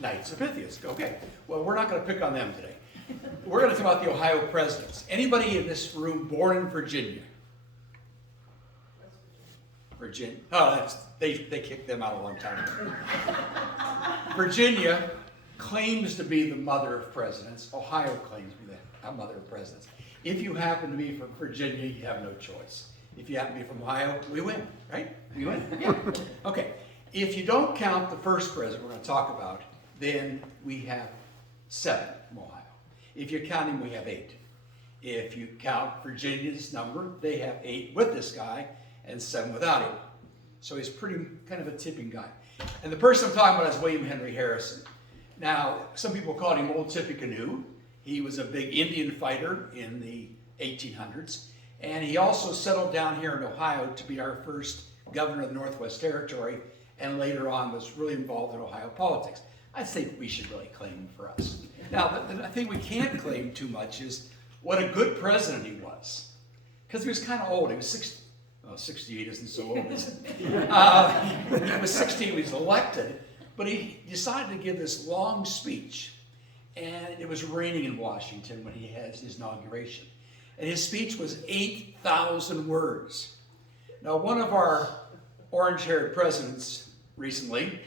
Knights of Pythias. Okay, well, we're not going to pick on them today. We're going to talk about the Ohio presidents. Anybody in this room born in Virginia? Virginia. Oh, they kicked them out a long time ago. Virginia claims to be the mother of presidents. Ohio claims to be the mother of presidents. If you happen to be from Virginia, you have no choice. If you happen to be from Ohio, we win, right? We win? Yeah. Okay. If you don't count the first president we're going to talk about, then we have 7 from Ohio. If you count him, we have 8. If you count Virginia's number, they have 8 with this guy and 7 without him. So he's pretty kind of a tipping guy. And the person I'm talking about is William Henry Harrison. Now, some people called him Old Tippecanoe. He was a big Indian fighter in the 1800s. And he also settled down here in Ohio to be our first governor of the Northwest Territory, and later on was really involved in Ohio politics. I think we should really claim him for us. Now, the thing we can't claim too much is what a good president he was. Because he was kind of old. He was 60. Well, 68 isn't so old, is it? He was 16 when he was elected, but he decided to give this long speech. And it was raining in Washington when he had his inauguration. And his speech was 8,000 words. Now, one of our orange-haired presidents recently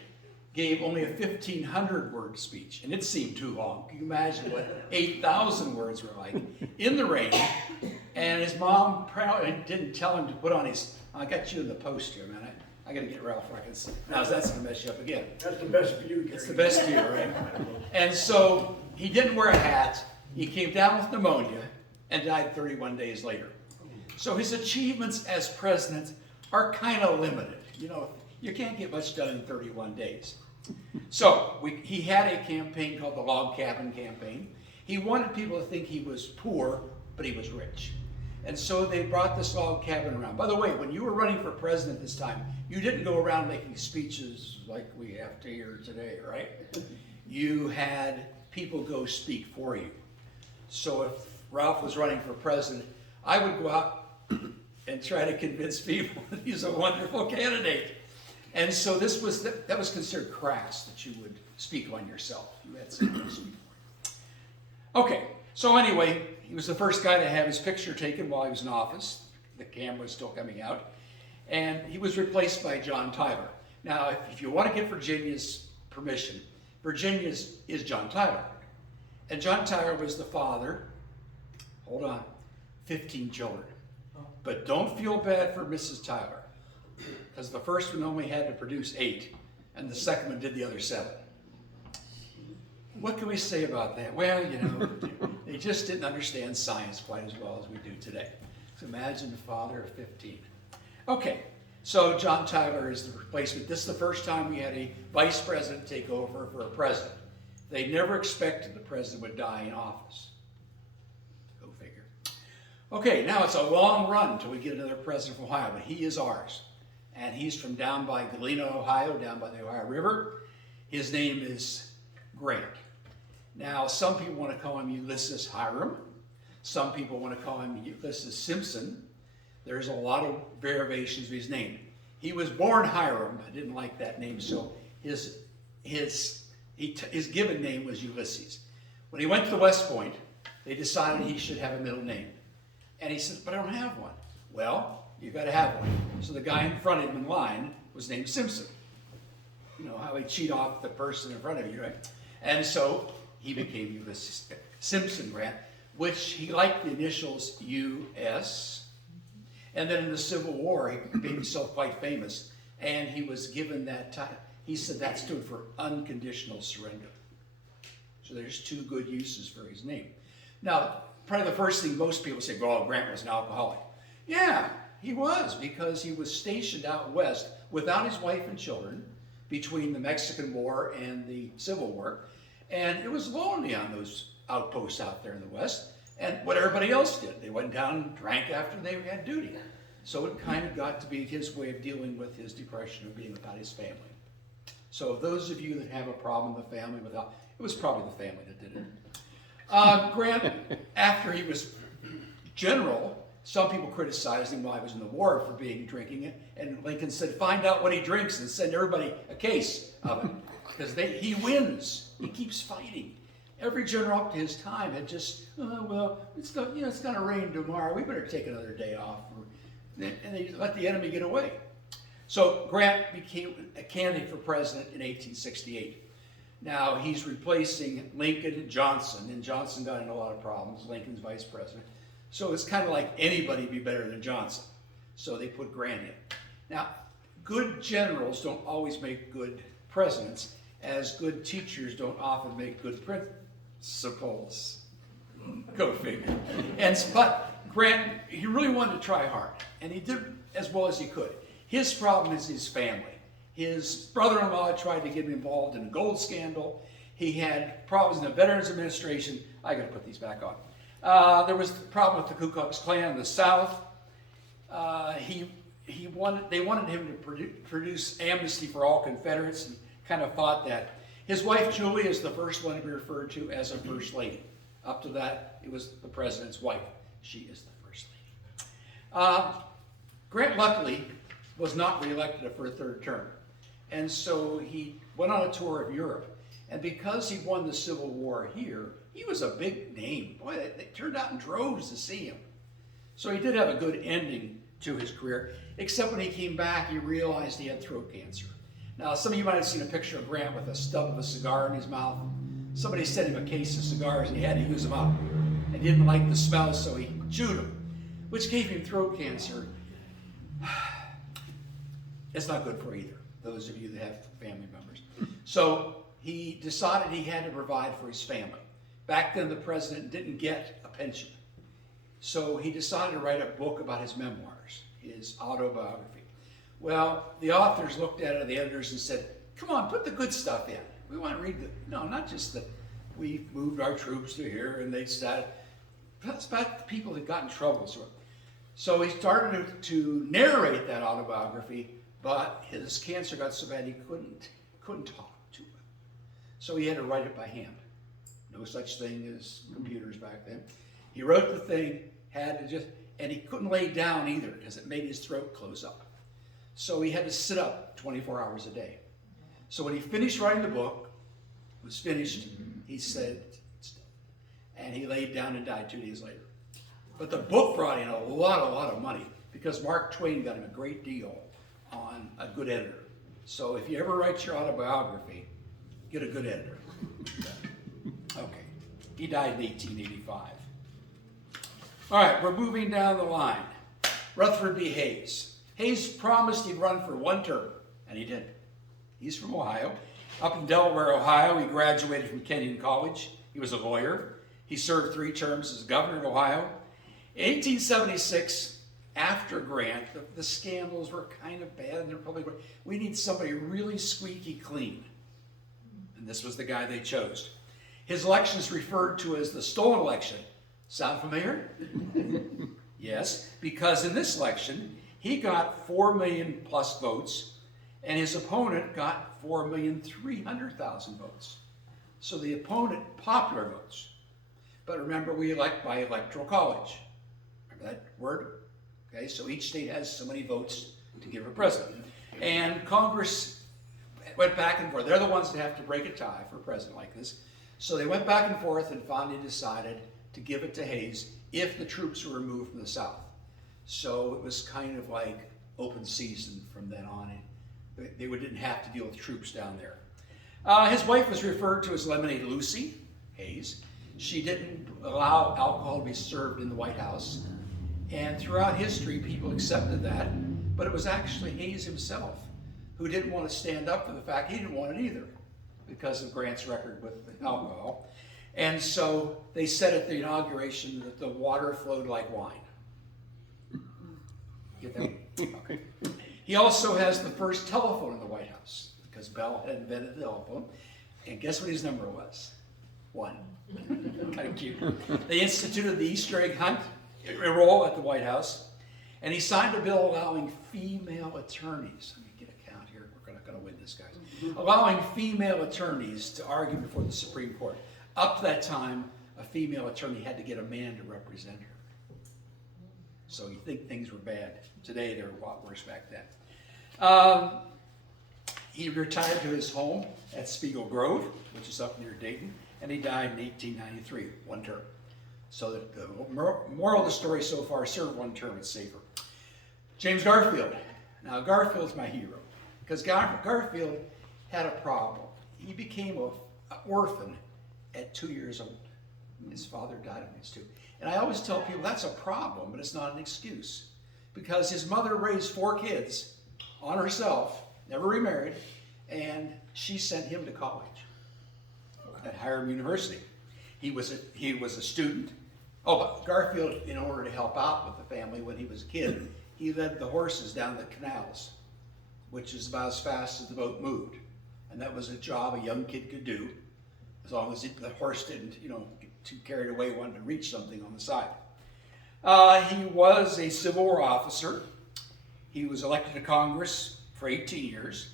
gave only a 1,500-word speech, and it seemed too long. Can you imagine what 8,000 words were like in the rain? And his mom probably didn't tell him to put on his, I got you in the post here, man. I got to get Ralph Reckons. Now that's going to mess you up again. That's the best view. It's the best view, right? And so he didn't wear a hat. He came down with pneumonia and died 31 days later. So his achievements as president are kind of limited. You know, you can't get much done in 31 days. So he had a campaign called the Log Cabin Campaign. He wanted people to think he was poor, but he was rich. And so they brought this log cabin around. By the way, when you were running for president this time, you didn't go around making speeches like we have to hear today, right? You had people go speak for you. So if Ralph was running for president, I would go out and try to convince people that he's a wonderful candidate. And so that was considered crass, that you would speak on yourself. You had someone to speak for you. Okay, so anyway, he was the first guy to have his picture taken while he was in office. The camera was still coming out. And he was replaced by John Tyler. Now, if you want to get Virginia's permission, Virginia is John Tyler. And John Tyler was the father, 15 children. But don't feel bad for Mrs. Tyler, because the first one only had to produce 8, and the second one did the other 7. What can we say about that? Well, you know, they just didn't understand science quite as well as we do today. So imagine the father of 15. Okay, so John Tyler is the replacement. This is the first time we had a vice president take over for a president. They never expected the president would die in office. Go figure. Okay, now it's a long run until we get another president from Ohio, but he is ours. And he's from down by Galena, Ohio, down by the Ohio River. His name is Grant. Now, some people want to call him Ulysses Hiram. Some people want to call him Ulysses Simpson. There's a lot of variations of his name. He was born Hiram. I didn't like that name, so his given name was Ulysses. When he went to the West Point, they decided he should have a middle name. And he said, but I don't have one. Well, you got to have one. So the guy in front of him in line was named Simpson. You know how they cheat off the person in front of you, right? And so he became Ulysses Simpson Grant, which he liked the initials US. And then in the Civil War, he made himself quite famous. And he was given that title. He said that stood for unconditional surrender. So there's 2 good uses for his name. Now, probably the first thing most people say, well, Grant was an alcoholic. Yeah, he was, because he was stationed out west without his wife and children between the Mexican War and the Civil War. And it was lonely on those outposts out there in the west. And what everybody else did, they went down and drank after they had duty. So it kind of got to be his way of dealing with his depression of being without his family. So those of you that have a problem with the family, it was probably the family that did it. Grant, after he was general, some people criticized him while he was in the war for drinking it, and Lincoln said, find out what he drinks and send everybody a case of it. because he wins. He keeps fighting. Every general up to his time had just, oh, well, it's going to rain tomorrow. We better take another day off. And they let the enemy get away. So Grant became a candidate for president in 1868. Now he's replacing Lincoln and Johnson got in a lot of problems. Lincoln's vice president. So it's kind of like anybody be better than Johnson. So they put Grant in. Now, good generals don't always make good presidents, as good teachers don't often make good principals. Go figure. But Grant, he really wanted to try hard, and he did as well as he could. His problem is his family. His brother-in-law tried to get him involved in a gold scandal. He had problems in the Veterans Administration. I got to put these back on. There was a problem with the Ku Klux Klan in the South. They wanted him to produce amnesty for all Confederates, and kind of fought that. His wife Julie is the first one to be referred to as a first lady. Up to that, it was the president's wife. She is the first lady. Grant, luckily, was not reelected for a third term. And so he went on a tour of Europe. And because he won the Civil War here, he was a big name. Boy, they turned out in droves to see him. So he did have a good ending to his career, except when he came back, he realized he had throat cancer. Now, some of you might have seen a picture of Grant with a stub of a cigar in his mouth. Somebody sent him a case of cigars and he had to use them up. And he didn't like the smell, so he chewed them, which gave him throat cancer. It's not good for either, those of you that have family members. So he decided he had to provide for his family. Back then, the president didn't get a pension. So he decided to write a book about his memoirs, his autobiography. Well, the authors looked at it, the editors, and said, come on, put the good stuff in. We want to read not just that we moved our troops to here and they started. That's about the people that got in trouble. So he started to narrate that autobiography, but his cancer got so bad he couldn't talk to it. So he had to write it by hand. No such thing as computers back then. He wrote the thing, and he couldn't lay down either because it made his throat close up. So he had to sit up 24 hours a day. So when he finished writing the book, was finished, he said, and he laid down and died 2 days later. But the book brought in a lot of money because Mark Twain got him a great deal on a good editor. So if you ever write your autobiography, get a good editor. Okay, he died in 1885. All right, we're moving down the line. Rutherford B. Hayes. Hayes promised he'd run for one term, and he did. He's from Ohio. Up in Delaware, Ohio, he graduated from Kenyon College. He was a lawyer. He served 3 terms as governor of Ohio. In 1876, after Grant, the scandals were kind of bad, and they're probably, we need somebody really squeaky clean. And this was the guy they chose. His election is referred to as the stolen election. Sound familiar? Yes, because in this election, he got 4 million plus votes, and his opponent got 4,300,000 votes. So the opponent, popular votes. But remember, we elect by electoral college. Remember that word? Okay, so each state has so many votes to give a president. And Congress went back and forth. They're the ones that have to break a tie for a president like this. So they went back and forth and finally decided to give it to Hayes if the troops were removed from the South. So it was kind of like open season from then on. They didn't have to deal with troops down there. His wife was referred to as Lemonade Lucy, Hayes. She didn't allow alcohol to be served in the White House. And throughout history, people accepted that. But it was actually Hayes himself who didn't want to stand up for the fact he didn't want it either because of Grant's record with alcohol. And so they said at the inauguration that the water flowed like wine. Get that? Okay. He also has the first telephone in the White House because Bell had invented the telephone. And guess what his number was? 1. Kind of cute. They instituted the Easter egg hunt roll at the White House. And he signed a bill allowing female attorneys. Let me get a count here. We're not going to win this, guys. Allowing female attorneys to argue before the Supreme Court. Up to that time, a female attorney had to get a man to represent her. So you think things were bad. Today, they're a lot worse back then. He retired to his home at Spiegel Grove, which is up near Dayton, and he died in 1893, one term. So the moral of the story so far, serve one term, it's safer. James Garfield. Now Garfield's my hero, because Garfield had a problem. He became an orphan at 2 years old. His father died when he was 2. And I always tell people that's a problem, but it's not an excuse. Because his mother raised 4 kids on herself, never remarried, and she sent him to college at Hiram University. He was a student. Oh, but Garfield, in order to help out with the family when he was a kid, he led the horses down the canals, which is about as fast as the boat moved. And that was a job a young kid could do, as long as the horse didn't, get too carried away, wanted to reach something on the side. He was a Civil War officer. He was elected to Congress for 18 years.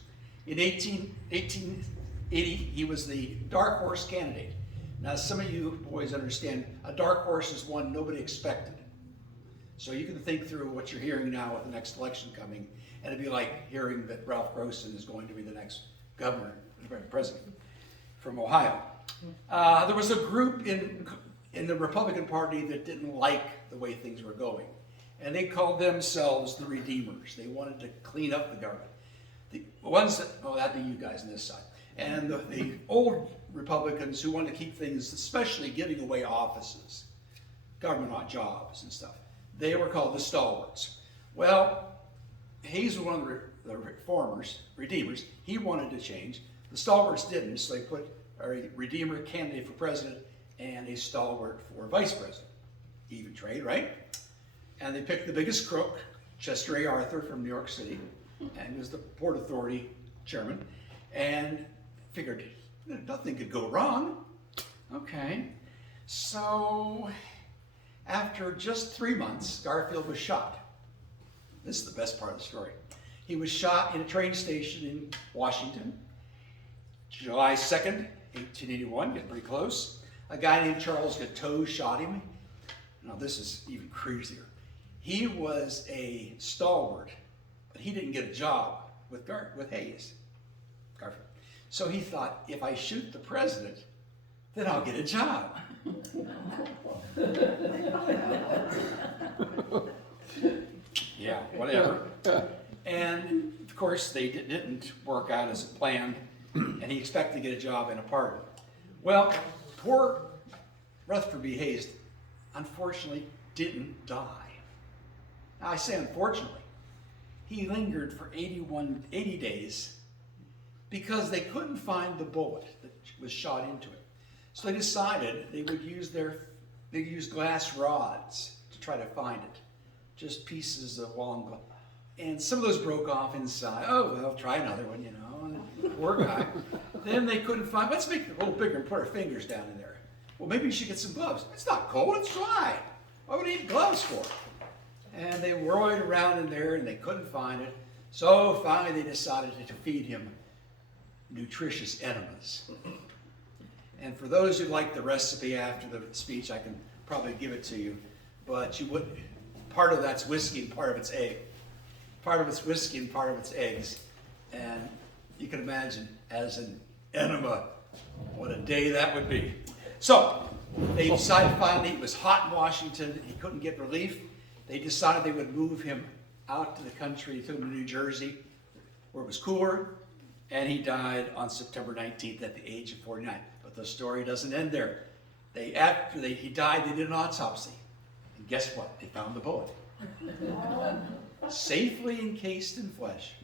In 1880, he was the dark horse candidate. Now, some of you boys understand a dark horse is one nobody expected. So you can think through what you're hearing now with the next election coming, and it'd be like hearing that Ralph Grossen is going to be the next governor, president from Ohio. There was a group in the Republican Party that didn't like the way things were going, and they called themselves the Redeemers. They wanted to clean up the government. The ones that'd be you guys on this side. And the old Republicans who wanted to keep things, especially giving away offices, government jobs and stuff, they were called the Stalwarts. Well, Hayes was one of the reformers, Redeemers. He wanted to change. The Stalwarts didn't, so they put a Redeemer candidate for president and a Stalwart for vice president. Even trade, right? And they picked the biggest crook, Chester A. Arthur from New York City, and he was the Port Authority chairman, and figured nothing could go wrong. Okay, so after just 3 months, Garfield was shot. This is the best part of the story. He was shot in a train station in Washington, July 2nd, 1881, getting pretty close. A guy named Charles Gateau shot him. Now this is even crazier. He was a stalwart, but he didn't get a job with Hayes, Garfield. So he thought, if I shoot the president, then I'll get a job. Yeah, whatever. And of course, they didn't work out as planned, and he expected to get a job in a pardon. Well, poor Rutherford B. Hayes, unfortunately, didn't die. Now, I say unfortunately. He lingered for 80 days because they couldn't find the bullet that was shot into it. So they decided they would use glass rods to try to find it. Just pieces of long glass. And some of those broke off inside. Oh, well, try another one, And poor guy. Then they couldn't find, let's make it a little bigger and put our fingers down in there. Well, maybe you should get some gloves. It's not cold, it's dry. What would you need gloves for? And they whirled around in there and they couldn't find it. So finally they decided to feed him nutritious enemas. And for those who like the recipe after the speech, I can probably give it to you. But you wouldn't. Part of that's whiskey and part of it's egg. Part of it's whiskey and part of it's eggs. And you can imagine, as an enema, what a day that would be. So they decided finally, it was hot in Washington, he couldn't get relief. They decided they would move him out to the country, to New Jersey, where it was cooler, and he died on September 19th at the age of 49. But the story doesn't end there. After he died, they did an autopsy. And guess what? They found the bullet. Safely encased in flesh.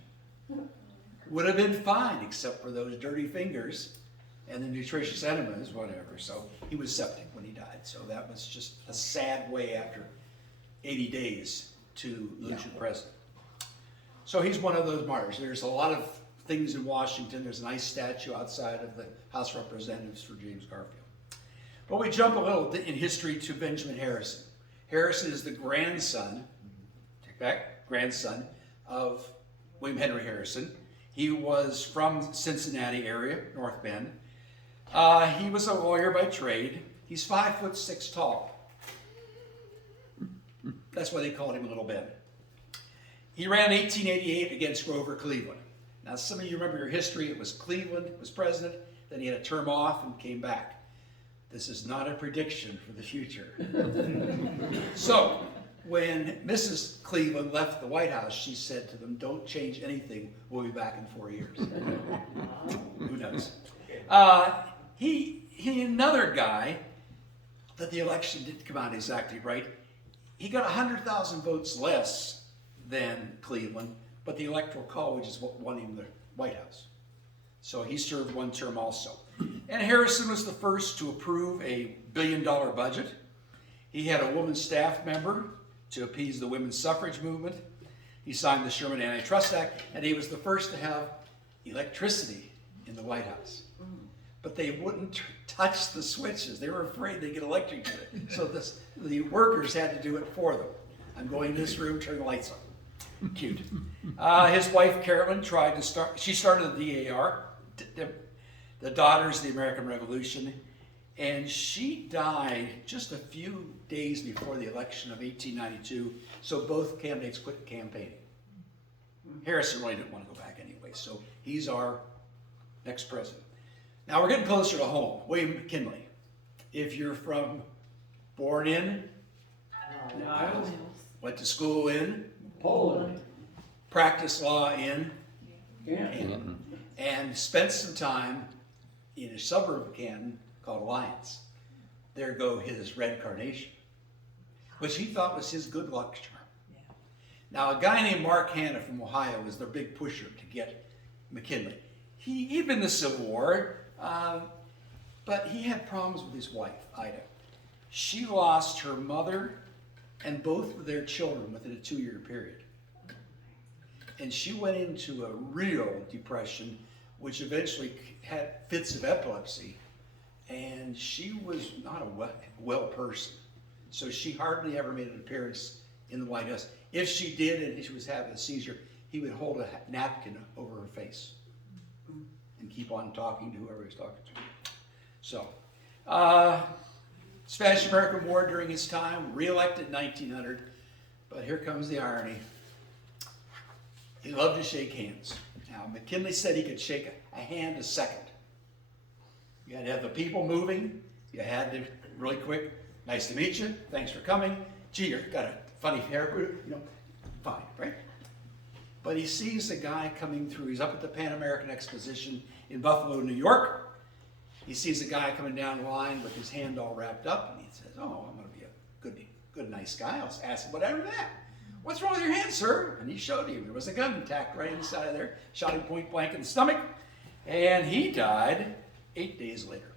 Would have been fine, except for those dirty fingers and the nutritious enemas, whatever. So he was septic when he died. So that was just a sad way after 80 days to lose your president. So he's one of those martyrs. There's a lot of things in Washington. There's a nice statue outside of the House of Representatives for James Garfield. But we jump a little in history to Benjamin Harrison. Harrison is the grandson, grandson of William Henry Harrison. He was from Cincinnati area, North Bend. He was a lawyer by trade. He's 5'6" tall. That's why they called him Little Ben. He ran 1888 against Grover Cleveland. Now, some of you remember your history. It was Cleveland was president, then he had a term off and came back. This is not a prediction for the future. So, when Mrs. Cleveland left the White House, she said to them, don't change anything, we'll be back in 4 years. Who knows? Another guy, that the election didn't come out exactly right, he got 100,000 votes less than Cleveland, but the Electoral College is what won him the White House. So he served one term also. And Harrison was the first to approve a $1 billion budget. He had a woman staff member to appease the women's suffrage movement. He signed the Sherman Antitrust Act, and he was the first to have electricity in the White House. But they wouldn't touch the switches. They were afraid they'd get electrocuted. So the workers had to do it for them. I'm going in this room, turn the lights on. Cute. His wife, Carolyn, she started the DAR, the Daughters of the American Revolution, and she died just a few days before the election of 1892, so both candidates quit campaigning. Harrison really didn't want to go back anyway, so he's our next president. Now we're getting closer to home. William McKinley. If you're born in, went to school in, Poland, practiced law in, Canton, and spent some time in a suburb of Canton called Alliance. There go his red carnation, which he thought was his good luck charm. Now, a guy named Mark Hanna from Ohio was the big pusher to get McKinley. He'd been in the Civil War, but he had problems with his wife, Ida. She lost her mother and both of their children within a 2-year period. And she went into a real depression, which eventually had fits of epilepsy. And she was not a well person. So she hardly ever made an appearance in the White House. If she did and she was having a seizure, he would hold a napkin over her face and keep on talking to whoever he was talking to. So, Spanish-American War during his time, re-elected in 1900, but here comes the irony. He loved to shake hands. Now, McKinley said he could shake a hand a second. You had to have the people moving. You had to, really quick, nice to meet you, thanks for coming. Gee, you've got a funny haircut, fine, right? But he sees a guy coming through. He's up at the Pan American Exposition in Buffalo, New York. He sees a guy coming down the line with his hand all wrapped up, and he says, oh, I'm going to be a good, nice guy. I'll ask him whatever that. What's wrong with your hand, sir? And he showed him. There was a gun tacked right inside of there, shot him point blank in the stomach, and he died 8 days later.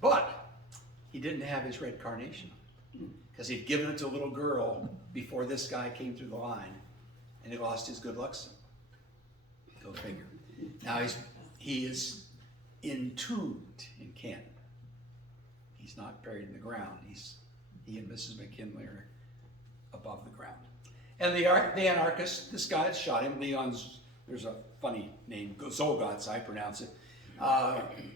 But he didn't have his red carnation because he'd given it to a little girl before this guy came through the line, and he lost his good luck. Go figure. Now he is entombed in Canton. He's not buried in the ground. He and Mrs. McKinley are above the ground. And the anarchist, this guy that shot him, there's a funny name, Zolgotz, I pronounce it.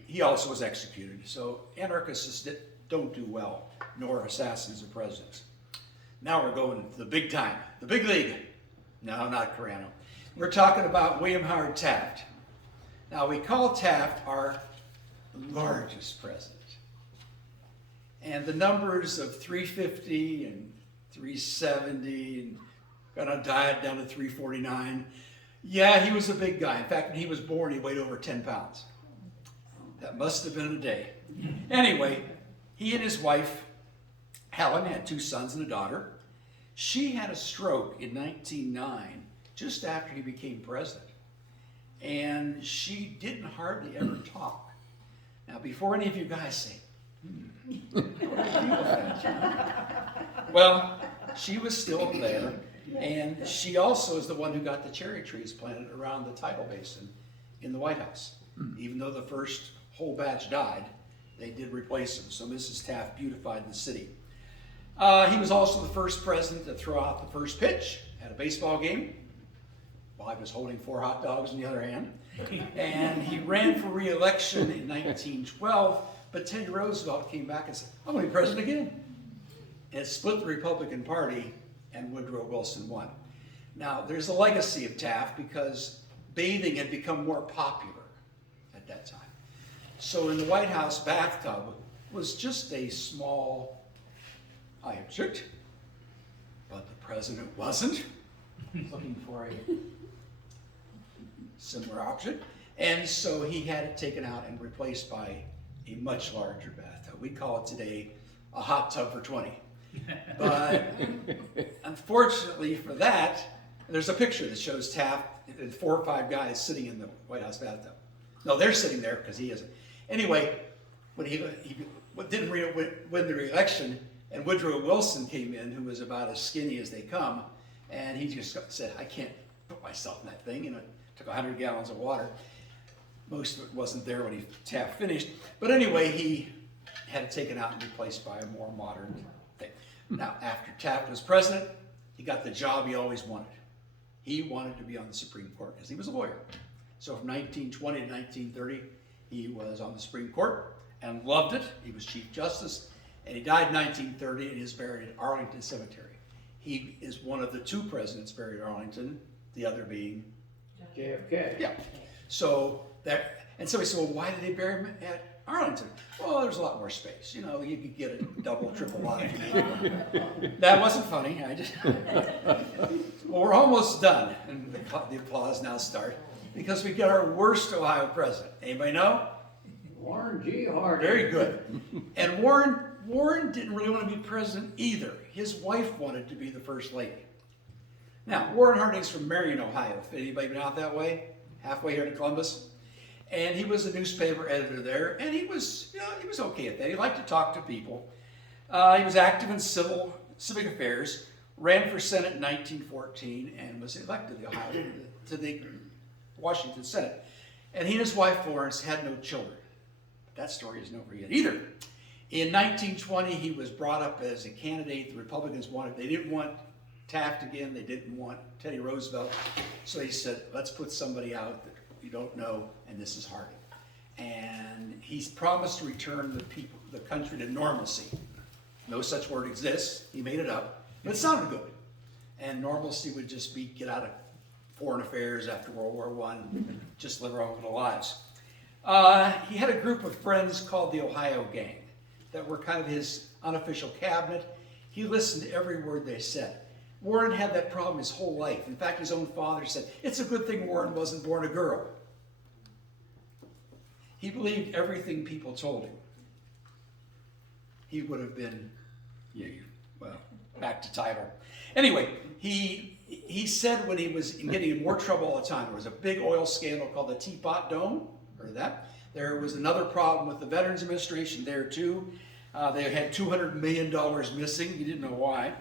He also was executed. So anarchists don't do well, nor assassins of presidents. Now we're going to the big time, the big league. No, not Carano. We're talking about William Howard Taft. Now we call Taft our largest president. And the numbers of 350 and 370 and got on a diet down to 349. Yeah, he was a big guy. In fact, when he was born, he weighed over 10 pounds. That must have been a day. Anyway, he and his wife, Helen, had 2 sons and a daughter. She had a stroke in 1909, just after he became president. And she didn't hardly ever talk. Now, before any of you guys say, what do you think of that? Well, she was still there. And she also is the one who got the cherry trees planted around the tidal basin in the White House. Even though the first whole batch died, they did replace them. So Mrs. Taft beautified the city. He was also the first president to throw out the first pitch at a baseball game while he was holding 4 hot dogs in the other hand. And he ran for re-election in 1912, but Teddy Roosevelt came back and said, I'm going to be president again. And it split the Republican Party, and Woodrow Wilson won. Now, there's a legacy of Taft because bathing had become more popular at that time. So in the White House bathtub was just a small object, but the president wasn't looking for a similar object. And so he had it taken out and replaced by a much larger bathtub. We call it today a hot tub for 20. But unfortunately for that, there's a picture that shows Taft and 4 or 5 guys sitting in the White House bathtub. No, they're sitting there because he isn't. Anyway, when he didn't win the re-election, and Woodrow Wilson came in, who was about as skinny as they come, and he just said, I can't put myself in that thing. You know, it took 100 gallons of water. Most of it wasn't there when Taft finished. But anyway, he had it taken out and replaced by a more modern thing. Now, after Taft was president, he got the job he always wanted. He wanted to be on the Supreme Court because he was a lawyer. So from 1920 to 1930, he was on the Supreme Court and loved it. He was Chief Justice, and he died in 1930 and is buried at Arlington Cemetery. He is one of the 2 presidents buried at Arlington, the other being JFK. yeah. So that, and so he said, well, why did they bury him at Arlington? Well, there's a lot more space. You know, you could get a double, triple lot if you need. That wasn't funny. Well, we're almost done, and the applause now starts because we get our worst Ohio president. Anybody know? Warren G. Harding. Very good. And Warren didn't really want to be president either. His wife wanted to be the first lady. Now, Warren Harding's from Marion, Ohio. If anybody been out that way, halfway here to Columbus. And he was a newspaper editor there, and he was okay at that. He liked to talk to people. He was active in civic affairs, ran for Senate in 1914, and was elected to the Washington Senate. And he and his wife Florence had no children. But that story isn't over yet either. In 1920, he was brought up as a candidate the Republicans wanted. They didn't want Taft again. They didn't want Teddy Roosevelt. So he said, let's put somebody out that you don't know, and this is Harding. And he's promised to return the country to normalcy. No such word exists. He made it up, but it sounded good. And normalcy would just be get out of foreign affairs after World War I, just live our own little lives. He had a group of friends called the Ohio Gang that were kind of his unofficial cabinet. He listened to every word they said. Warren had that problem his whole life. In fact, his own father said, it's a good thing Warren wasn't born a girl. He believed everything people told him. He would have been, well, back to Tyler. Anyway, he said when he was getting in more trouble all the time, there was a big oil scandal called the Teapot Dome. Heard of that? There was another problem with the Veterans Administration there too. They had $200 million missing. He didn't know why.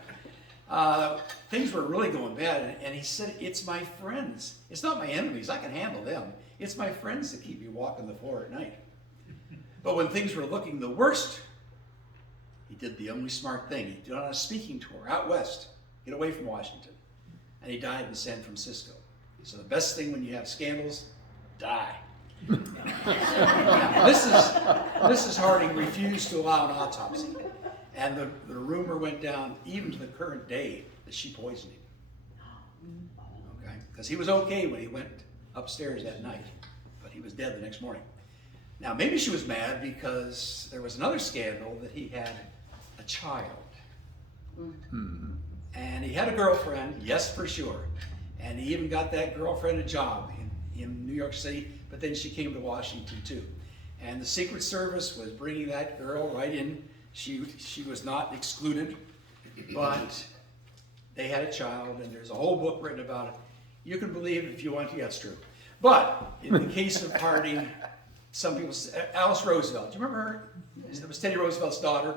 Things were really going bad, and he said, it's my friends. It's not my enemies. I can handle them. It's my friends that keep me walking the floor at night. But when things were looking the worst, he did the only smart thing. He did on a speaking tour out west, get away from Washington. And he died in San Francisco. So the best thing when you have scandals, die. Mrs. Harding refused to allow an autopsy. And the rumor went down even to the current day that she poisoned him. Okay? Because he was okay when he went upstairs that night, but he was dead the next morning. Now, maybe she was mad because there was another scandal that he had a child. And he had a girlfriend, yes, for sure. And he even got that girlfriend a job in New York City, but then she came to Washington too. And the Secret Service was bringing that girl right in. She was not excluded, but they had a child, and there's a whole book written about it. You can believe it if you want to, that's true. But in the case of Harding, some people say, Alice Roosevelt, do you remember her? It was Teddy Roosevelt's daughter,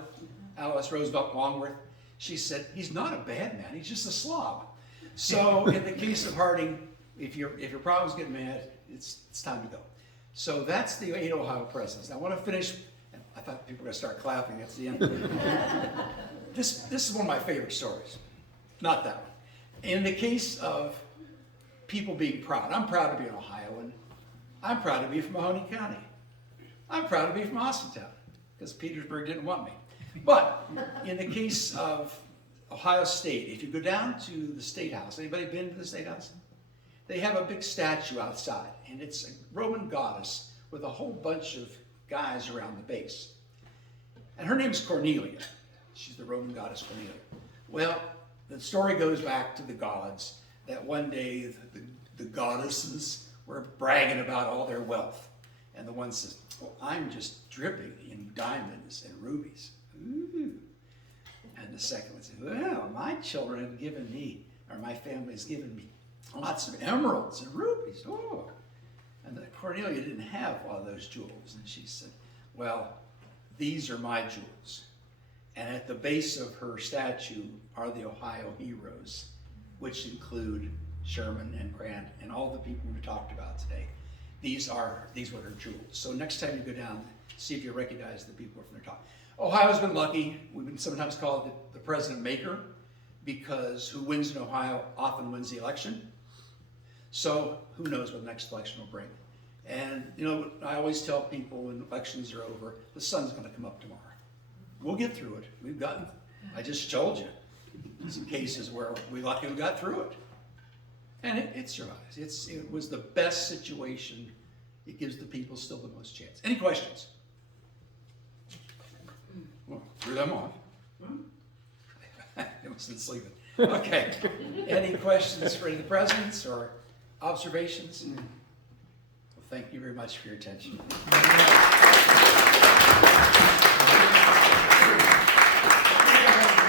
Alice Roosevelt Longworth. She said, he's not a bad man, he's just a slob. So in the case of Harding, if your problems get mad, it's time to go. So that's the 8 Ohio presidents. Now, I want to finish. I thought people were going to start clapping. That's the end. This is one of my favorite stories. Not that one. In the case of people being proud, I'm proud to be an Ohioan. I'm proud to be from Mahoney County. I'm proud to be from Austintown because Petersburg didn't want me. But in the case of Ohio State, if you go down to the State House, anybody been to the State House? they have a big statue outside, and it's a Roman goddess with a whole bunch of guys around the base. And her name's Cornelia. She's the Roman goddess Cornelia. Well, the story goes back to the gods that one day the goddesses were bragging about all their wealth. And the one says, well, I'm just dripping in diamonds and rubies. Ooh. And the second one says, well, my children have given me, or my family has given me lots of emeralds and rubies. Oh. And Cornelia didn't have all those jewels. And she said, well, these are my jewels. And at the base of her statue are the Ohio heroes, which include Sherman and Grant and all the people we talked about today. These were her jewels. So next time you go down, see if you recognize the people from their talk. Ohio's been lucky. We've been sometimes called the president maker, because who wins in Ohio often wins the election. So who knows what the next election will bring. And you know, I always tell people when elections are over, the sun's going to come up tomorrow. We'll get through it. I just told you, some cases where we luckily got through it. And it survives. It was the best situation. It gives the people still the most chance. Any questions? Well, threw them off. I wasn't sleeping. Okay. Any questions for any of the presidents or observations? Well, thank you very much for your attention.